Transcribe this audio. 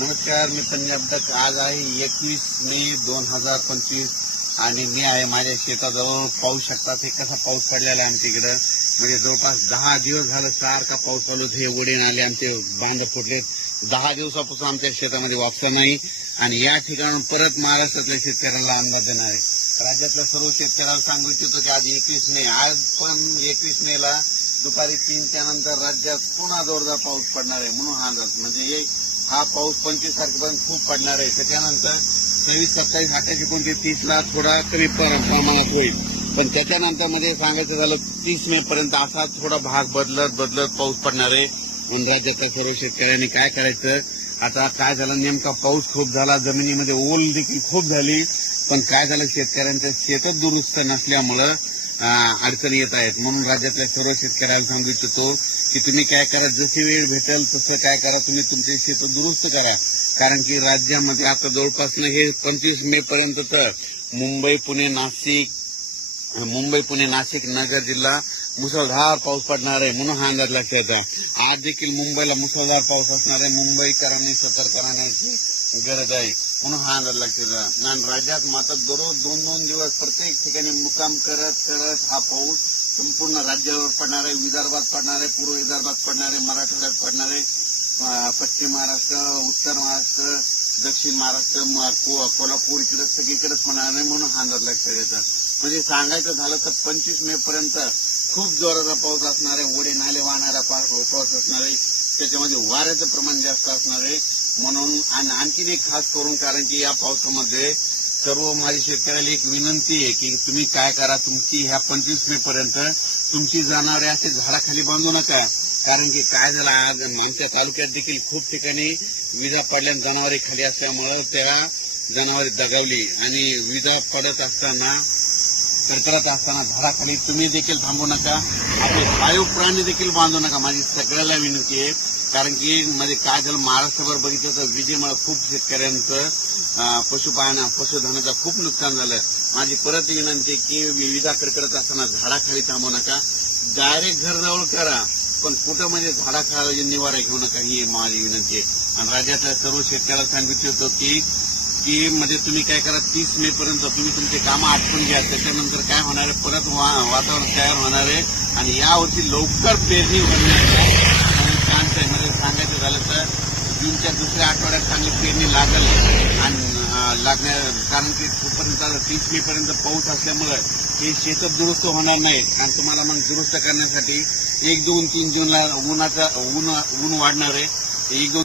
नमस्कार, मी पंजाब तक. आज आहे 21 मे 2025 आणि मी आहे माझ्या शेताजवळ. पाहू शकता ते कसा पाऊस पडलेला आहे आमच्याकडे. म्हणजे जवळपास 10 दिवस झालं सारखा पाऊस चालू. हे ओढे नाले आमचे बांध फुटले. 10 दिवसापासून आमच्या शेतामध्ये वापसा नाही आणि या ठिकाणून परत महाराष्ट्रातल्या शेतकऱ्यांना अंदाज देणार आहे. राज्यातल्या सर्व शेतकऱ्यांना सांगू इच्छितो की आज 21 मे, आज पण 21 मेला दुपारी 3च्या नंतर राज्यात पुन्हा जोरदार पाऊस पडणार आहे. म्हणून हा अंदाज म्हणजे हा पाऊस 25 तारखेपर्यंत खूप पडणार आहे. त्याच्यानंतर 26, 27, 28, 29, 30ला थोडा कमी प्रमाणात होईल. पण त्याच्यानंतर मध्ये सांगायचं झालं 30 मे पर्यंत असा थोडा भाग बदलत पाऊस पडणार आहे. म्हणून राज्यातल्या सर्व शेतकऱ्यांनी काय करायचं, आता काय झालं, नेमका पाऊस खूप झाला, जमिनीमध्ये ओल देखील खूप झाली. पण काय झालं, शेतकऱ्यांच्या शेतात दुरुस्त नसल्यामुळं अडचणी येत आहेत. म्हणून राज्यातल्या सर्व शेतकऱ्यांना सांगू इच्छितो की तुम्ही काय करा, जशी वेळ भेटेल तसं काय करा, तुम्ही तुमचे शेत दुरुस्त करा. कारण की राज्यामध्ये आता जवळपास हे 25 मे पर्यंत तर मुंबई पुणे नाशिक नगर जिल्हा मुसळधार पाऊस पडणार आहे. म्हणून हा अंदाज लक्षात आहे. आज देखील मुंबईला मुसळधार पाऊस असणार आहे. मुंबईकरांनी सतर्क राहण्याची गरज आहे. म्हणून हा अंदाज लक्षात आहे. आणि राज्यात मात्र दररोज 2-2 दिवस प्रत्येक ठिकाणी मुक्काम करत हा पाऊस संपूर्ण राज्यावर पडणार आहे. विदर्भात पडणार आहे, पूर्व विदर्भात पडणार आहे, मराठवाड्यात पडणार आहे, पश्चिम महाराष्ट्र, उत्तर महाराष्ट्र, दक्षिण महाराष्ट्र, कोल्हापूर इकडे सगळीकडेच पडणार आहे. म्हणून हा अंदाज लक्षात येतात. म्हणजे सांगायचं झालं तर 25 मे पर्यंत खूप जोराचा पाऊस असणार आहे. ओढे नाले वाहणारा पाऊस असणार आहे. त्याच्यामध्ये वाऱ्याचं प्रमाण जास्त असणार आहे. म्हणून आणखीन एक खास करून, कारण की या पावसामध्ये सर्व माझ्या शेतकऱ्याला एक विनंती आहे की तुम्ही काय करा, तुमची ह्या 25 मे पर्यंत तुमची जनावरे असे झाडाखाली बांधू नका. कारण की काय झालं, आज आमच्या तालुक्यात देखील खूप ठिकाणी विजा पडल्या, जनावरे खाली असल्यामुळे त्या जनावरे दगावली आणि विजा पडत असताना, कडकडत असताना झाडाखाली तुम्ही देखील थांबू नका. आपले पाळीव प्राणी देखील बांधू नका. माझी सगळ्याला विनंती आहे. कारण की मध्ये काय झालं, महाराष्ट्रभर बघितलं तर विजेमुळे खूप शेतकऱ्यांचं पशुधनाचं खूप नुकसान झालं. माझी परत विनंती की विजा कडकडत असताना झाडाखाली थांबू नका. डायरेक्ट घर जवळ करा, पण कुठं म्हणजे झाडाखाली निवारा घेऊ नका, ही माझी विनंती आहे. आणि राज्यातल्या सर्व शेतकऱ्याला सांगितलं होतं की मध्ये तुम्ही काय करा, 30 मे पर्यंत तुम्ही तुमचे कामं आटपून घ्या. त्याच्यानंतर काय होणार आहे, परत वातावरण तयार होणार आहे आणि यावर्षी लवकर पेरणी होण्याचा चान्स आहे. म्हणजे सांगायचं झालं तर जूनच्या दुसऱ्या आठवड्यात चांगली पेरणी लागेल. आणि कारण की तोपर्यंत 30 मे पर्यंत पाऊस असल्यामुळे हे शेत दुरुस्त होणार नाही. कारण तुम्हाला मग दुरुस्त करण्यासाठी 1, 2, 3 जूनला ऊन वाढणार आहे. 1, 2